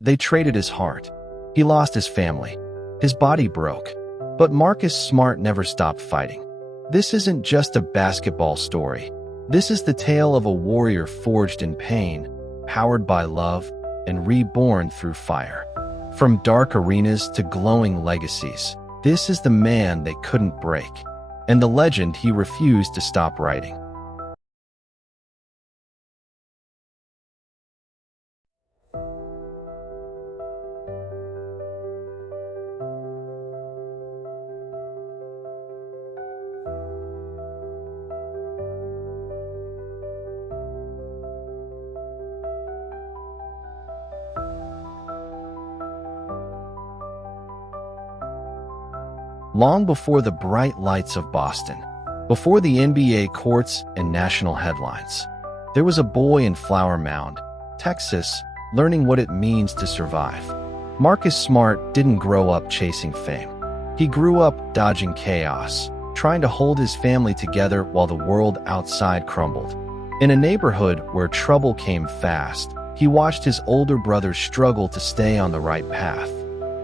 They traded his heart. He lost his family. His body broke. But Marcus Smart never stopped fighting. This isn't just a basketball story. This is the tale of a warrior forged in pain, powered by love, and reborn through fire. From dark arenas to glowing legacies, this is the man they couldn't break, and the legend he refused to stop writing. Long before the bright lights of Boston, before the NBA courts and national headlines, there was a boy in Flower Mound, Texas, learning what it means to survive. Marcus Smart didn't grow up chasing fame. He grew up dodging chaos, trying to hold his family together while the world outside crumbled. In a neighborhood where trouble came fast, he watched his older brother struggle to stay on the right path.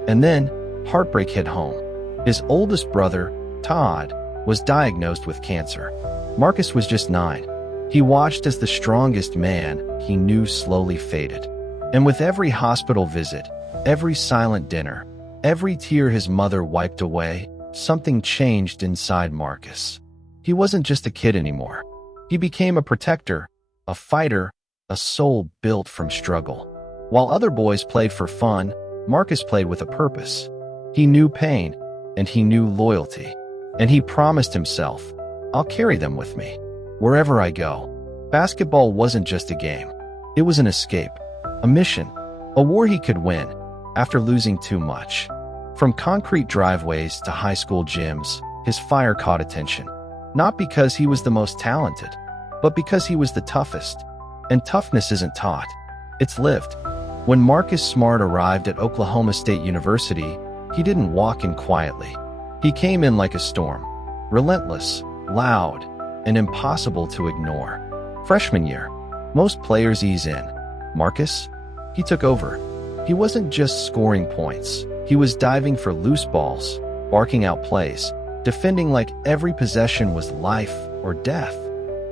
And then, heartbreak hit home. His oldest brother, Todd, was diagnosed with cancer. Marcus was just 9. He watched as the strongest man he knew slowly faded. And with every hospital visit, every silent dinner, every tear his mother wiped away, something changed inside Marcus. He wasn't just a kid anymore. He became a protector, a fighter, a soul built from struggle. While other boys played for fun, Marcus played with a purpose. He knew pain, and he knew loyalty. And he promised himself, I'll carry them with me, wherever I go. Basketball wasn't just a game. It was an escape, a mission, a war he could win after losing too much. From concrete driveways to high school gyms, his fire caught attention. Not because he was the most talented, but because he was the toughest. And toughness isn't taught, it's lived. When Marcus Smart arrived at Oklahoma State University, he didn't walk in quietly. He came in like a storm, relentless, loud, and impossible to ignore. Freshman year, most players ease in. Marcus? He took over. He wasn't just scoring points. He was diving for loose balls, barking out plays, defending like every possession was life or death.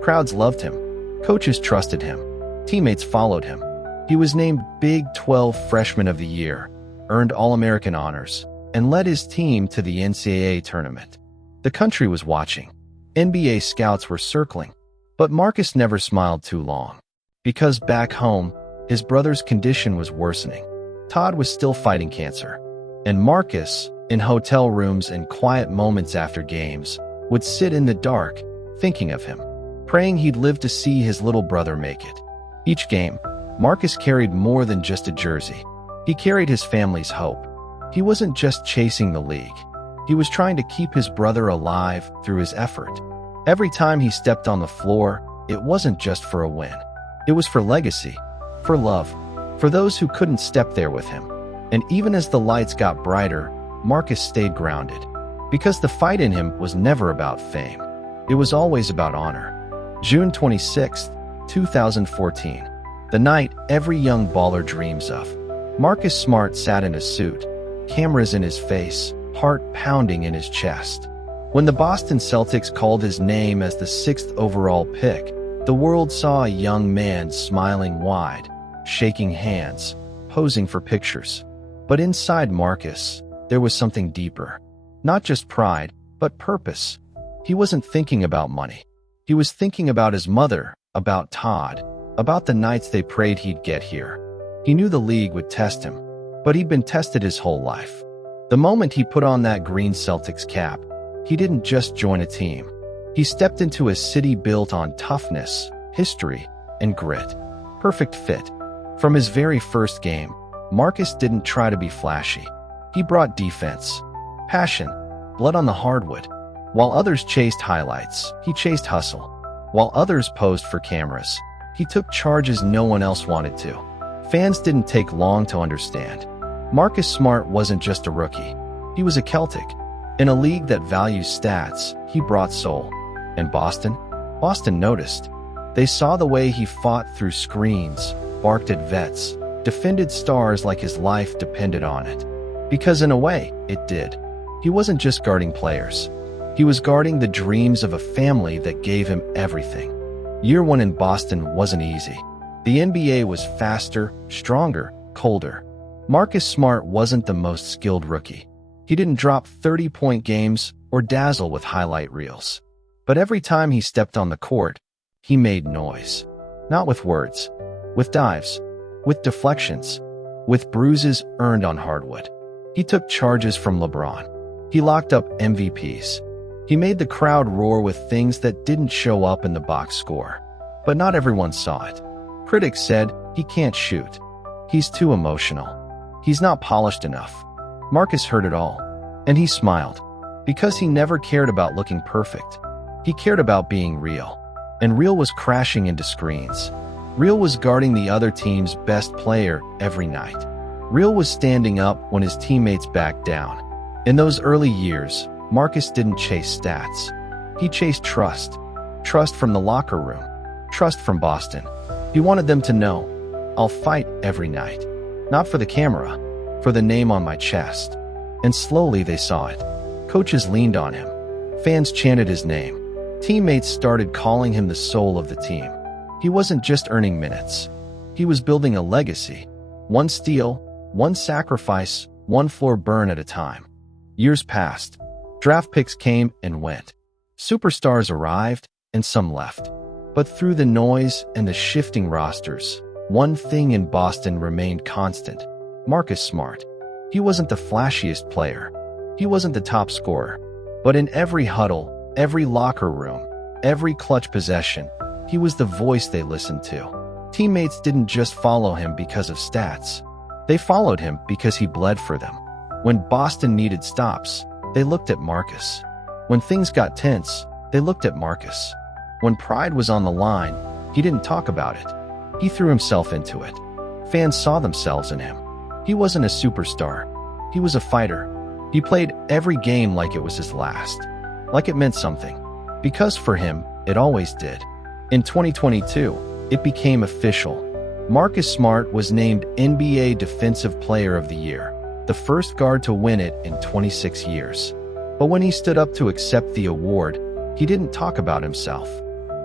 Crowds loved him. Coaches trusted him. Teammates followed him. He was named Big 12 Freshman of the Year, earned All-American honors, and led his team to the NCAA tournament. The country was watching. NBA scouts were circling. But Marcus never smiled too long. Because back home, his brother's condition was worsening. Todd was still fighting cancer. And Marcus, in hotel rooms and quiet moments after games, would sit in the dark, thinking of him, praying he'd live to see his little brother make it. Each game, Marcus carried more than just a jersey. He carried his family's hope. He wasn't just chasing the league. He was trying to keep his brother alive through his effort. Every time he stepped on the floor, it wasn't just for a win. It was for legacy, for love, for those who couldn't step there with him. And even as the lights got brighter, Marcus stayed grounded. Because the fight in him was never about fame. It was always about honor. June 26, 2014. The night every young baller dreams of. Marcus Smart sat in a suit, cameras in his face, heart pounding in his chest. When the Boston Celtics called his name as the 6th overall pick, the world saw a young man smiling wide, shaking hands, posing for pictures. But inside Marcus, there was something deeper. Not just pride, but purpose. He wasn't thinking about money. He was thinking about his mother, about Todd, about the nights they prayed he'd get here. He knew the league would test him, but he'd been tested his whole life. The moment he put on that green Celtics cap, he didn't just join a team. He stepped into a city built on toughness, history, and grit. Perfect fit. From his very first game, Marcus didn't try to be flashy. He brought defense, passion, blood on the hardwood. While others chased highlights, he chased hustle. While others posed for cameras, he took charges no one else wanted to. Fans didn't take long to understand. Marcus Smart wasn't just a rookie. He was a Celtic. In a league that values stats, he brought soul. And Boston noticed. They saw the way he fought through screens, barked at vets, defended stars like his life depended on it. Because in a way, it did. He wasn't just guarding players. He was guarding the dreams of a family that gave him everything. Year one in Boston wasn't easy. The NBA was faster, stronger, colder. Marcus Smart wasn't the most skilled rookie. He didn't drop 30-point games or dazzle with highlight reels. But every time he stepped on the court, he made noise. Not with words, with dives, with deflections, with bruises earned on hardwood. He took charges from LeBron. He locked up MVPs. He made the crowd roar with things that didn't show up in the box score. But not everyone saw it. Critics said, he can't shoot. He's too emotional. He's not polished enough. Marcus heard it all, and he smiled. Because he never cared about looking perfect. He cared about being real. And real was crashing into screens. Real was guarding the other team's best player every night. Real was standing up when his teammates backed down. In those early years, Marcus didn't chase stats. He chased trust. Trust from the locker room. Trust from Boston. He wanted them to know, I'll fight every night. Not for the camera, for the name on my chest. And slowly they saw it. Coaches leaned on him. Fans chanted his name. Teammates started calling him the soul of the team. He wasn't just earning minutes. He was building a legacy. One steal, one sacrifice, one floor burn at a time. Years passed. Draft picks came and went. Superstars arrived, and some left. But through the noise and the shifting rosters, one thing in Boston remained constant. Marcus Smart. He wasn't the flashiest player. He wasn't the top scorer. But in every huddle, every locker room, every clutch possession, he was the voice they listened to. Teammates didn't just follow him because of stats. They followed him because he bled for them. When Boston needed stops, they looked at Marcus. When things got tense, they looked at Marcus. When pride was on the line, he didn't talk about it. He threw himself into it. Fans saw themselves in him. He wasn't a superstar. He was a fighter. He played every game like it was his last. Like it meant something. Because for him, it always did. In 2022, it became official. Marcus Smart was named NBA Defensive Player of the Year, the first guard to win it in 26 years. But when he stood up to accept the award, he didn't talk about himself.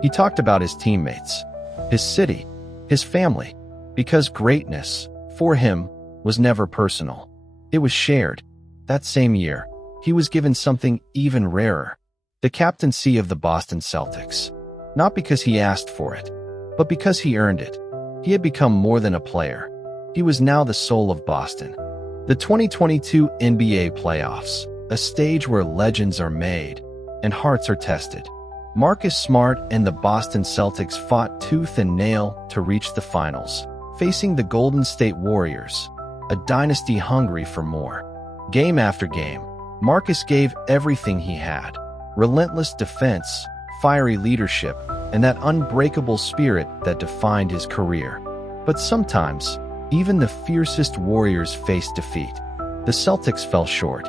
He talked about his teammates, his city, his family, because greatness, for him, was never personal. It was shared. That same year, he was given something even rarer, the captaincy of the Boston Celtics. Not because he asked for it, but because he earned it. He had become more than a player. He was now the soul of Boston. The 2022 NBA playoffs, a stage where legends are made and hearts are tested. Marcus Smart and the Boston Celtics fought tooth and nail to reach the finals, facing the Golden State Warriors, a dynasty hungry for more. Game after game, Marcus gave everything he had. Relentless defense, fiery leadership, and that unbreakable spirit that defined his career. But sometimes, even the fiercest warriors faced defeat. The Celtics fell short.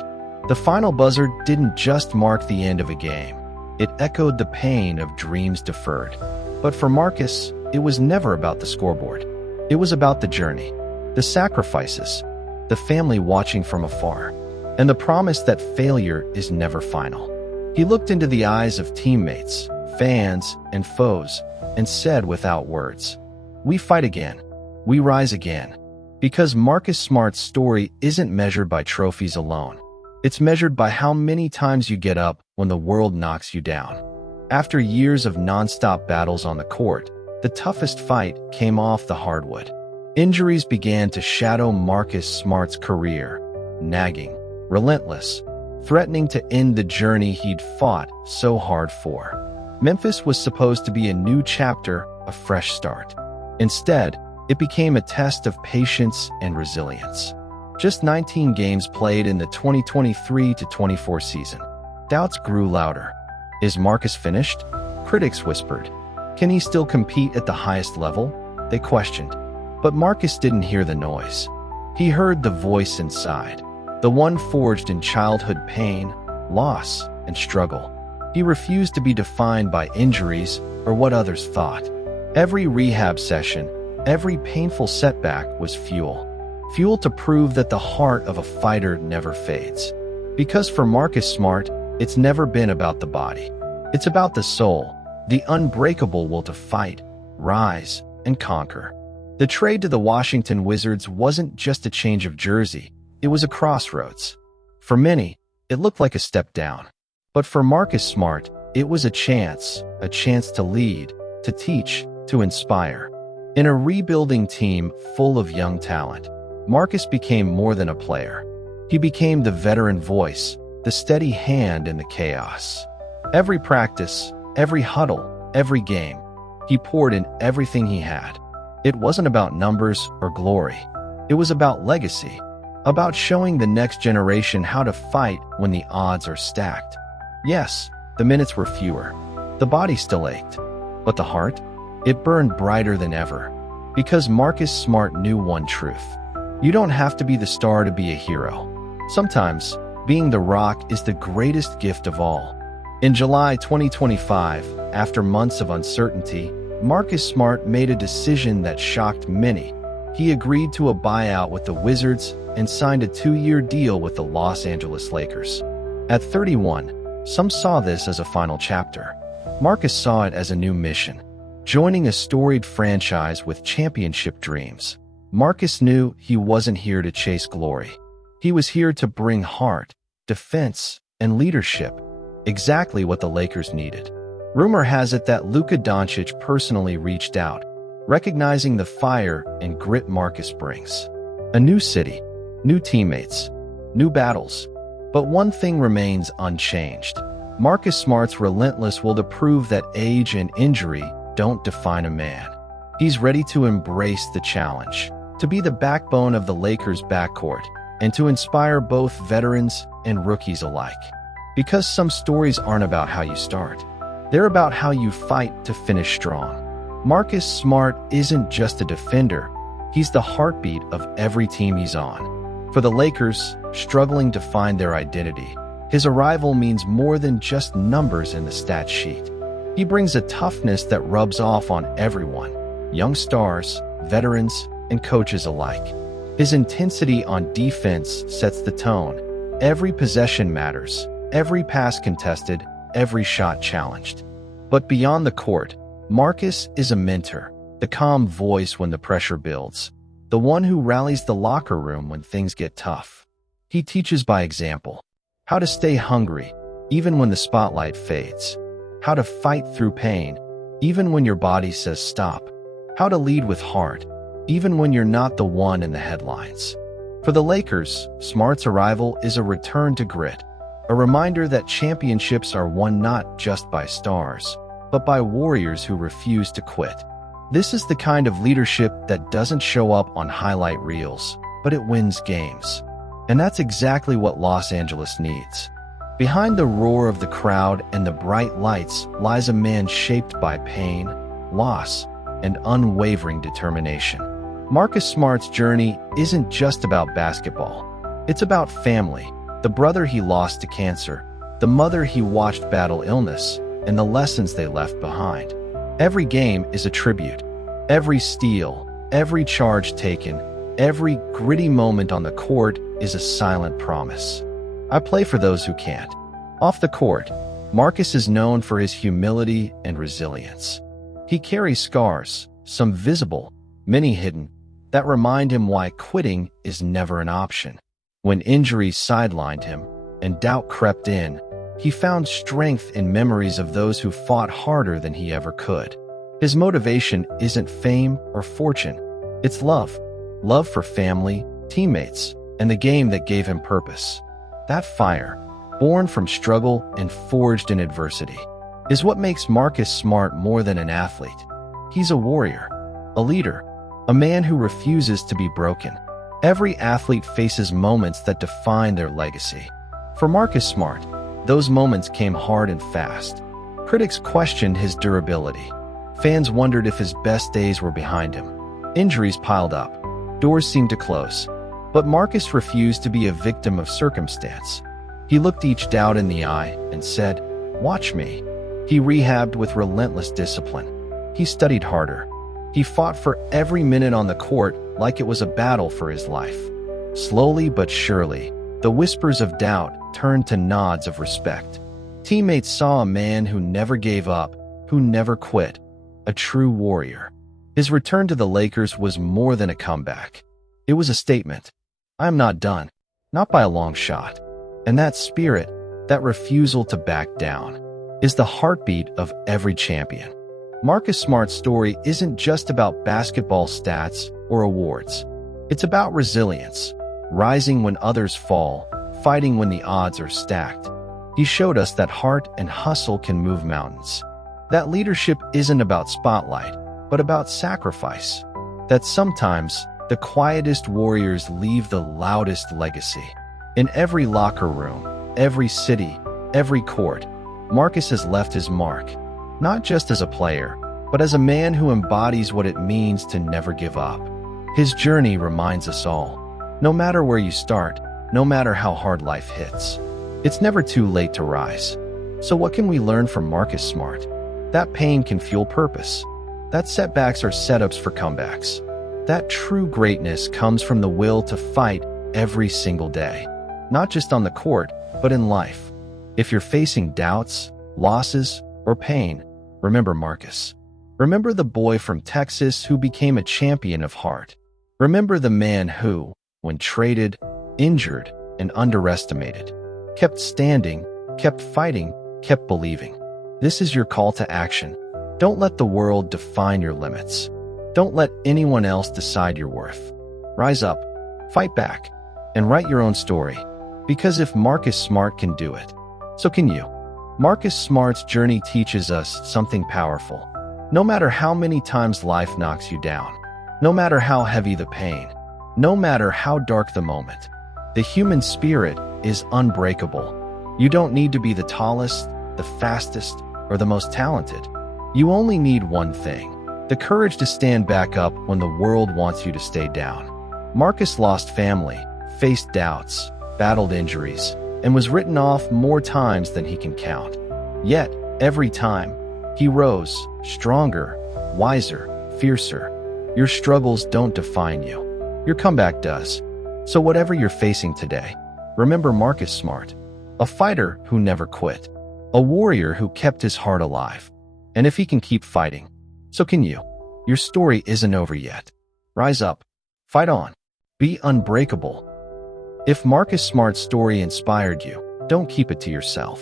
The final buzzer didn't just mark the end of a game. It echoed the pain of dreams deferred. But for Marcus, it was never about the scoreboard. It was about the journey, the sacrifices, the family watching from afar, and the promise that failure is never final. He looked into the eyes of teammates, fans, and foes, and said without words, "We fight again. We rise again." Because Marcus Smart's story isn't measured by trophies alone. It's measured by how many times you get up when the world knocks you down. After years of nonstop battles on the court, the toughest fight came off the hardwood. Injuries began to shadow Marcus Smart's career, nagging, relentless, threatening to end the journey he'd fought so hard for. Memphis was supposed to be a new chapter, a fresh start. Instead, it became a test of patience and resilience. Just 19 games played in the 2023-24 season. Doubts grew louder. Is Marcus finished? Critics whispered. Can he still compete at the highest level? They questioned. But Marcus didn't hear the noise. He heard the voice inside, the one forged in childhood pain, loss, and struggle. He refused to be defined by injuries or what others thought. Every rehab session, Every painful setback was fuel. Fuel to prove that the heart of a fighter never fades. Because for Marcus Smart, it's never been about the body. It's about the soul, the unbreakable will to fight, rise, and conquer. The trade to the Washington Wizards wasn't just a change of jersey, it was a crossroads. For many, it looked like a step down. But for Marcus Smart, it was a chance to lead, to teach, to inspire. In a rebuilding team full of young talent, Marcus became more than a player. He became the veteran voice, the steady hand in the chaos. Every practice, every huddle, every game, he poured in everything he had. It wasn't about numbers or glory. It was about legacy, about showing the next generation how to fight when the odds are stacked. Yes, the minutes were fewer. The body still ached. But the heart? It burned brighter than ever. Because Marcus Smart knew one truth. You don't have to be the star to be a hero. Sometimes, being the rock is the greatest gift of all. In July 2025, after months of uncertainty, Marcus Smart made a decision that shocked many. He agreed to a buyout with the Wizards and signed a 2-year deal with the Los Angeles Lakers. At 31, some saw this as a final chapter. Marcus saw it as a new mission. Joining a storied franchise with championship dreams, Marcus knew he wasn't here to chase glory. He was here to bring heart, defense, and leadership, exactly what the Lakers needed. Rumor has it that Luka Doncic personally reached out, recognizing the fire and grit Marcus brings. A new city, new teammates, new battles. But one thing remains unchanged. Marcus Smart's relentless will to prove that age and injury don't define a man. He's ready to embrace the challenge, to be the backbone of the Lakers' backcourt, and to inspire both veterans and rookies alike. Because some stories aren't about how you start. They're about how you fight to finish strong. Marcus Smart isn't just a defender. He's the heartbeat of every team he's on. For the Lakers, struggling to find their identity, his arrival means more than just numbers in the stat sheet. He brings a toughness that rubs off on everyone, young stars, veterans, and coaches alike. His intensity on defense sets the tone. Every possession matters, every pass contested, every shot challenged. But beyond the court, Marcus is a mentor, the calm voice when the pressure builds, the one who rallies the locker room when things get tough. He teaches by example, how to stay hungry, even when the spotlight fades, how to fight through pain, even when your body says stop, how to lead with heart, even when you're not the one in the headlines. For the Lakers, Smart's arrival is a return to grit, a reminder that championships are won not just by stars, but by warriors who refuse to quit. This is the kind of leadership that doesn't show up on highlight reels, but it wins games. And that's exactly what Los Angeles needs. Behind the roar of the crowd and the bright lights lies a man shaped by pain, loss, and unwavering determination. Marcus Smart's journey isn't just about basketball. It's about family, the brother he lost to cancer, the mother he watched battle illness, and the lessons they left behind. Every game is a tribute. Every steal, every charge taken, every gritty moment on the court is a silent promise. I play for those who can't. Off the court, Marcus is known for his humility and resilience. He carries scars, some visible, many hidden, that remind him why quitting is never an option. When injuries sidelined him and doubt crept in, he found strength in memories of those who fought harder than he ever could. His motivation isn't fame or fortune. It's love. Love for family, teammates, and the game that gave him purpose. That fire, born from struggle and forged in adversity, is what makes Marcus Smart more than an athlete. He's a warrior, a leader, a man who refuses to be broken. Every athlete faces moments that define their legacy. For Marcus Smart, those moments came hard and fast. Critics questioned his durability. Fans wondered if his best days were behind him. Injuries piled up. Doors seemed to close. But Marcus refused to be a victim of circumstance. He looked each doubt in the eye and said, "Watch me." He rehabbed with relentless discipline. He studied harder. He fought for every minute on the court like it was a battle for his life. Slowly but surely, the whispers of doubt turned to nods of respect. Teammates saw a man who never gave up, who never quit, a true warrior. His return to the Lakers was more than a comeback. It was a statement. I'm not done, not by a long shot. And that spirit, that refusal to back down, is the heartbeat of every champion. Marcus Smart's story isn't just about basketball stats or awards. It's about resilience, rising when others fall, fighting when the odds are stacked. He showed us that heart and hustle can move mountains. That leadership isn't about spotlight, but about sacrifice. That sometimes the quietest warriors leave the loudest legacy. In every locker room, every city, every court, Marcus has left his mark, not just as a player, but as a man who embodies what it means to never give up. His journey reminds us all, no matter where you start, no matter how hard life hits, it's never too late to rise. So what can we learn from Marcus Smart? That pain can fuel purpose. That setbacks are setups for comebacks. That true greatness comes from the will to fight every single day, not just on the court, but in life. If you're facing doubts, losses, or pain, remember Marcus. Remember the boy from Texas who became a champion of heart. Remember the man who, when traded, injured, and underestimated, kept standing, kept fighting, kept believing. This is your call to action. Don't let the world define your limits. Don't let anyone else decide your worth. Rise up, fight back, and write your own story. Because if Marcus Smart can do it, so can you. Marcus Smart's journey teaches us something powerful. No matter how many times life knocks you down, no matter how heavy the pain, no matter how dark the moment, the human spirit is unbreakable. You don't need to be the tallest, the fastest, or the most talented. You only need one thing: the courage to stand back up when the world wants you to stay down. Marcus lost family, faced doubts, battled injuries, and was written off more times than he can count. Yet, every time, he rose, stronger, wiser, fiercer. Your struggles don't define you. Your comeback does. So whatever you're facing today, remember Marcus Smart, a fighter who never quit, a warrior who kept his heart alive. And if he can keep fighting, so can you. Your story isn't over yet. Rise up, fight on, be unbreakable. If Marcus Smart's story inspired you, don't keep it to yourself.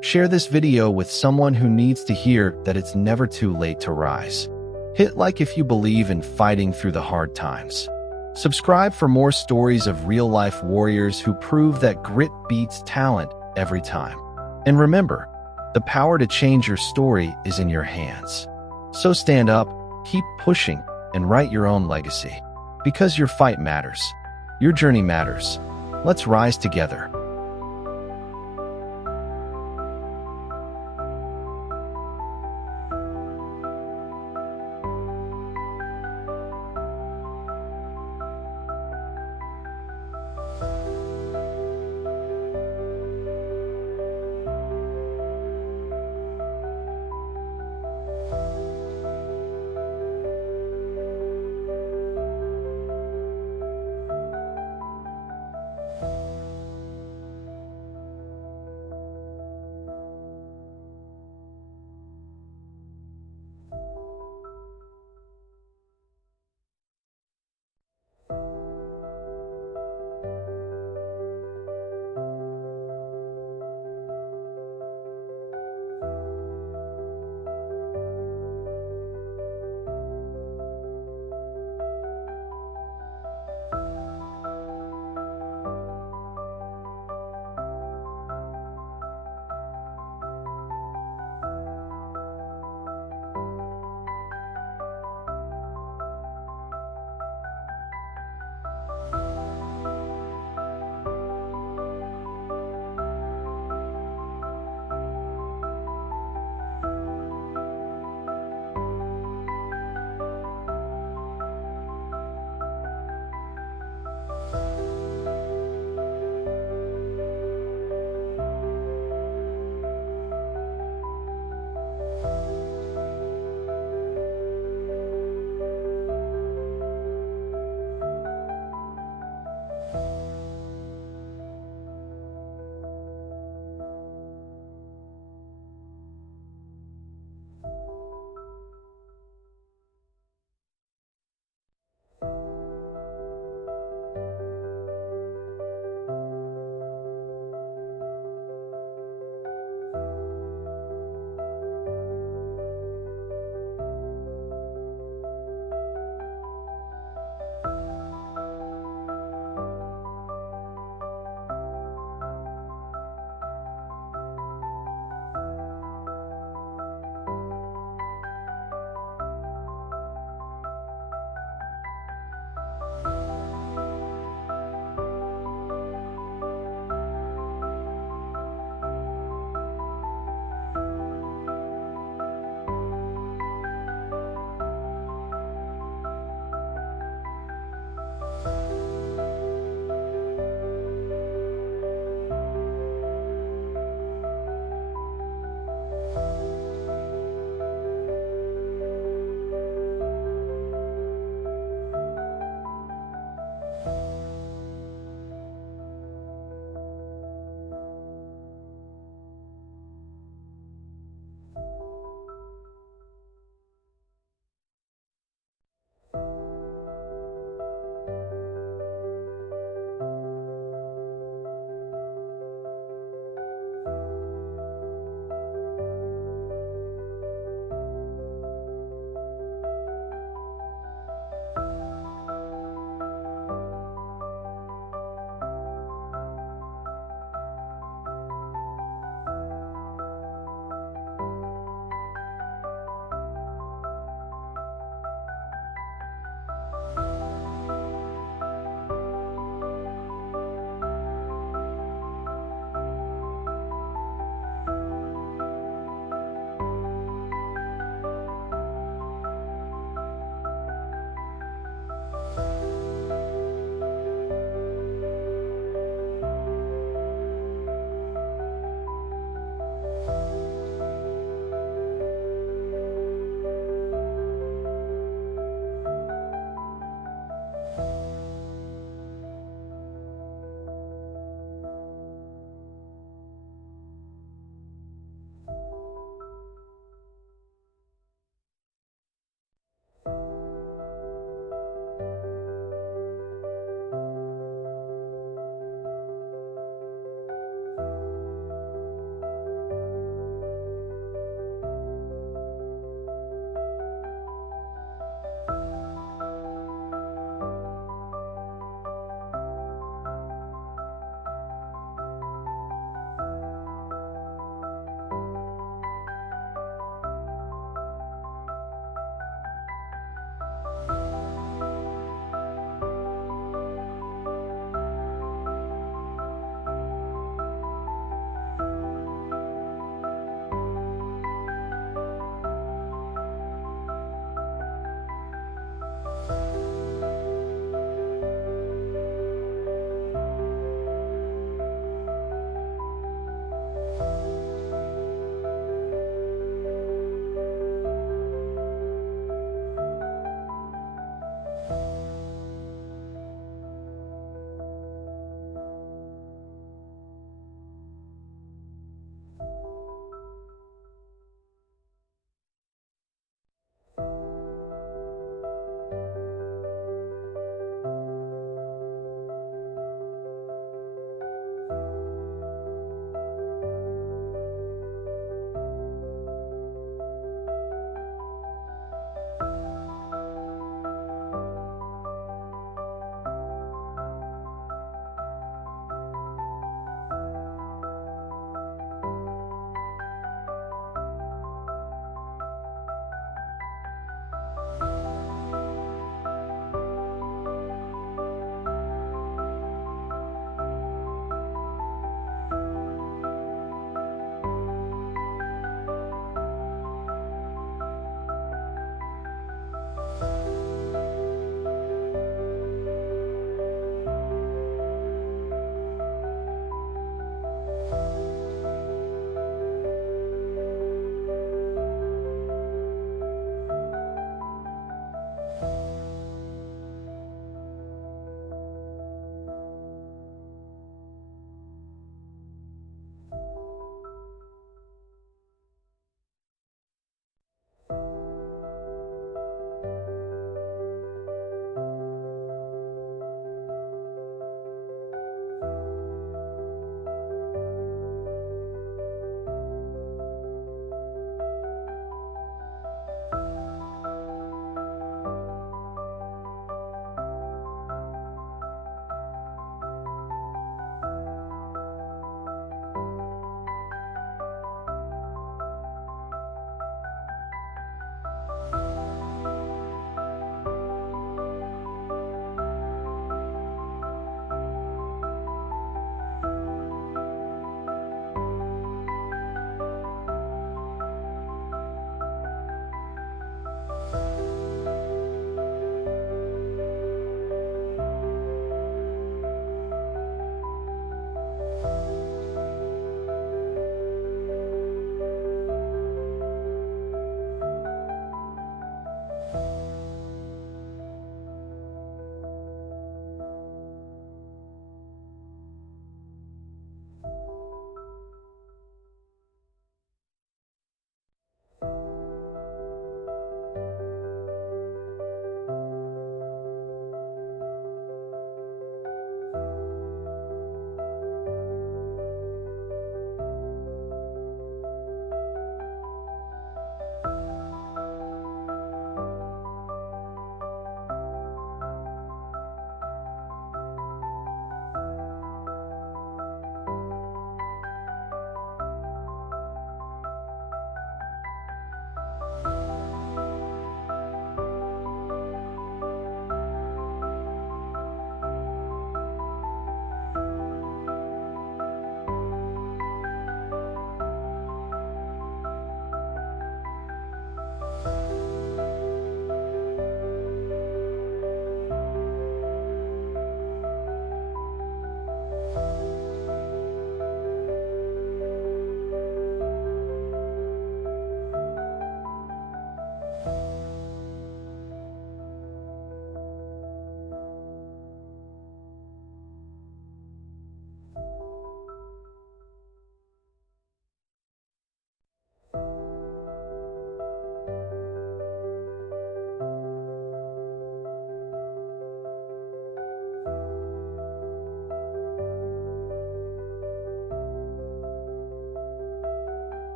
Share this video with someone who needs to hear that it's never too late to rise. Hit like if you believe in fighting through the hard times. Subscribe for more stories of real-life warriors who prove that grit beats talent every time. And remember, the power to change your story is in your hands. So stand up, keep pushing, and write your own legacy. Because your fight matters. Your journey matters. Let's rise together.